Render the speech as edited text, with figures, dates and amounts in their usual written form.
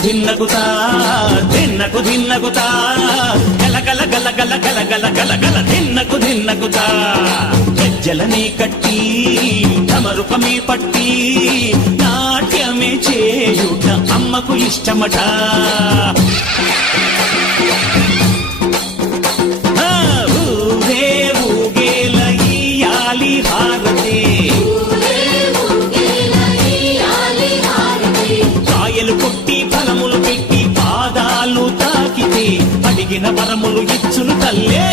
ధిన్నకుతా ధిన్నకు ధిన్నకుతా గల గల గల గల గల గల గల గల ధిన్నకుతా గజ్జలనే కట్టి తమరుపమే పట్టి నాట్యమే చేయుట అమ్మకు ఇష్టమట. ఊరే ఊగేల ఇయ్యాలి హారతి కాయలు కొట్టి ఫలములు పెట్టి పాదాలు తాకితే అడిగిన వరములు ఇచ్చును తల్లే.